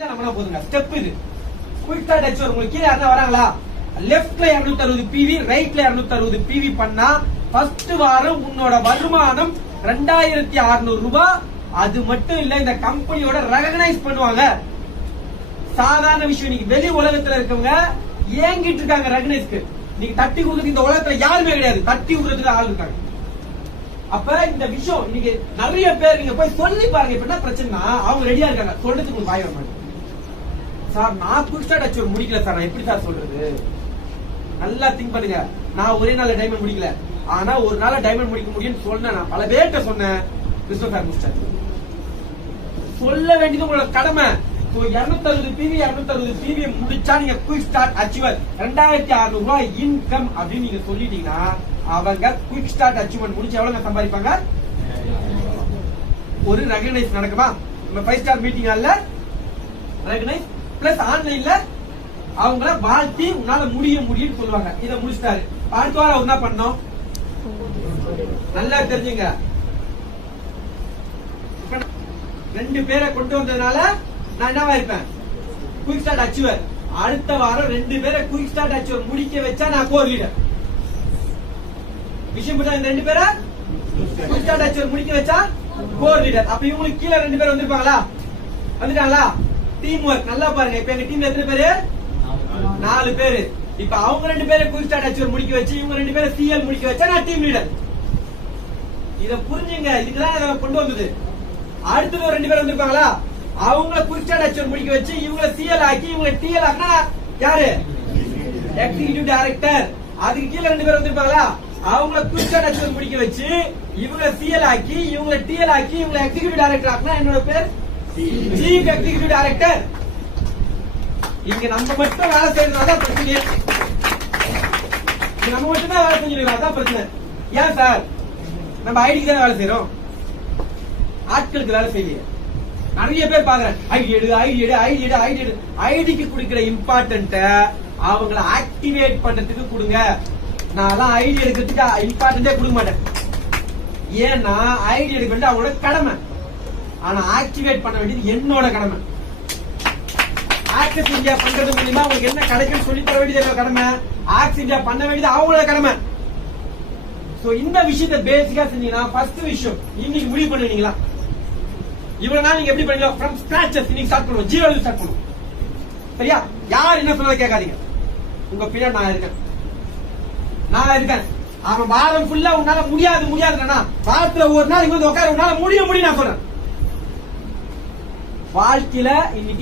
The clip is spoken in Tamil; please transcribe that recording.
போதுங்க ஸ்டெப் இது. குயிக் ஸ்டார்ட் அச்சீவர் உங்களுக்கு கீழ யாரா வராங்களா? லெஃப்ட்ல 260 பிவி, ரைட்ல 260 பிவி பண்ணா ஃபர்ஸ்ட் வாரம் உன்னோட வருமானம் 2600 ரூபாய். அது மட்டும் இல்ல, இந்த கம்பெனியோட ரெகனைஸ் பண்ணுவாங்க. சாதாரண விஷயம். நீங்க வெளி உலகத்துல இருக்கவங்க ஏங்கிட்டு இருக்காங்க ரெகனைஸ்க்கு. நீங்க தட்டி கொடுத்து இந்த உலகத்துல யாருமே கிடையாது. தட்டி கொடுக்கறதுக்கு ஆள் இருக்காங்க. அப்ப இந்த விஷயம் இன்னைக்கு நிறைய பேர் நீங்க போய் சொல்லி பாருங்க. இப்ப என்ன பிரச்சனைனா அவங்க ரெடியா இருக்காங்க சொல்றதுக்கு வாய் வர மாட்டேங்குது. சார் நான் குயிக் ஸ்டார்ட் அச்சீவர் முடிக்கல சார், நான் எப்படி சார் சொல்றது? நல்லா திங்க் பண்ணுங்க. நான் ஒரே நாள் டைமண்ட் முடிக்கல, ஆனா ஒரு நாள் டைமண்ட் முடிக்க முடியும்னு சொன்னேன். நான் பல பேர்கிட்ட சொன்னேன். கிறிஸ்டோபர் முடிச்சாச்சு. சொல்ல வேண்டியது உங்களோட கடமை. 260 பிவி 260 பிவி முடிச்சா நீங்க குயிக் ஸ்டார்ட் அச்சீவர் 2600 ரூபாய் இன்கம் அப்படின்னு நீங்க சொல்லிட்டீங்கன்னா அவங்க குயிக் ஸ்டார்ட் அச்சீவ்மெண்ட் முடிச்சு எவ்வளவு சம்பாதிப்பாங்க? ஒரு ரெகனைஸ் நடக்குமா? நம்ம 5 ஸ்டார் மீட்டிங் ஹால்ல ரெகனைஸ் பிளஸ் ஆன்லைன்ல அவங்கள வாழ்த்தி உன்னால முடியும்னு சொல்லுவாங்க. இதை முடிச்சிட்டாரு. அடுத்த வாரம் என்ன பண்ணோம் நல்லா தெரிஞ்சுங்க. 2 பேரை கொண்டு வந்ததுனால நான் என்னவா இருப்பேன்? Quick start achiever. அடுத்த வாரம் 2 பேரை குயிக் ஸ்டார்ட் அச்சீவர் முடிக்க வச்சா நான் கோர் லீடர். விஷயம் புரியுதா? இந்த 2 பேரை குயிக் ஸ்டார்ட் அச்சீவர் முடிக்க வச்சா கோர் லீடர். அப்ப இவங்களுக்கு கீழே 2 பேர் வந்திருப்பாங்களா? வந்துட்டாங்களா? டீம் ஒர்க் நல்லா பாருங்க. இப்ப எங்க டீம்ல எத்தனை பேரு? 4 பேரு. இப்ப அவங்க 2 பேரை குயிக் ஸ்டார்ட் அச்சீவர் முடிக்க வச்சு இவங்க 2 பேரை சிஎல் முடிக்க வச்சா நான் டீம் லீடர். இத புரிஞ்சுங்க. இதுக்குதான் கொண்டு வந்தது. அடுத்தது 2 பேர் வந்திருப்பாங்களா? அவங்கள குயிக் ஸ்டார்ட் அச்சீவர் முடிக்க வச்சு இவங்க சிஎல் ஆக்கி இவங்க டிஎல் ஆக்கினா யாரு? Executive director. அதுக்கு கீழே 2 பேர் வந்திருப்பாங்களா? அவங்கள குயிக் ஸ்டார்ட் அச்சீவர் முடிக்க வச்சு இவங்க சிஎல் ஆக்கி இவங்க டிஎல் ஆக்கி இவங்க எக்ஸிகியூட்டிவ் டைரக்டர் ஆக்கினா என்னோட பேர் சீஃப் எக்ஸிகியூட்டிவ் டைரக்டர். இங்க நம்ம மட்டும் வேலை செய்யறதுனால பிரச்சனை. நம்ம மட்டும் தான் வேலை செஞ்சிருக்கோம், அதான் பிரச்சனை. ஏன் சார்? நம்ம ஐடிக்கு தான் வேலை செய்யறோம், ஆட்களுக்கு வேலை செய்யலையே. நிறைய பேர் பாக்குறேன் ஐடி எடு ஐடி எடு ஐடி எடு ஐடி எடு. ஐடிக்கு கொடுக்கிற இம்பார்ட்டன்ட் அவங்களை ஆக்டிவேட் பண்றதுக்கு கொடுங்க. நான் ஐடி எடுக்கிறதுக்கு இம்பார்ட்டன்டே கொடுக்க மாட்டேன். ஏன்னா ஐடி எடுக்க வேண்டியது அவங்களோட கடமை, ஆனா ஆக்டிவேட் பண்ண வேண்டியது என்னோட கடமை. ஆக்சஸ் இந்தியா பண்றது மூலமா உங்களுக்கு என்ன கிடைக்கும் சொல்லி தர வேண்டியது கடமை. ஆக்சஸ் இந்தியா பண்ண வேண்டியது அவங்களோட கடமை. சோ இந்த விஷயத்தை பேசிக்கா செஞ்சீங்கன்னா ஃபர்ஸ்ட் விஷயம் இன்னைக்கு முடிவு பண்ணுவீங்களா? இவ்வளவு நாள் நீங்க எப்படி பண்ணீங்க? ஃப்ரம் ஸ்கிராச்சஸ் இன்னைக்கு ஸ்டார்ட் பண்ணுவோம். ஜீரோல ஸ்டார்ட் பண்ணுவோம். சரியா? யார் என்ன சொல்றத கேட்காதீங்க. உங்க பின்னாடி நான் இருக்கேன். அவன் வாரம் ஃபுல்லா உன்னால முடியாதுன்னா வாரத்துல ஒரு நாள் இங்க வந்து உட்கார உன்னால முடியும் நான் சொல்றேன். வாழ்க்கையில இன்னைக்கு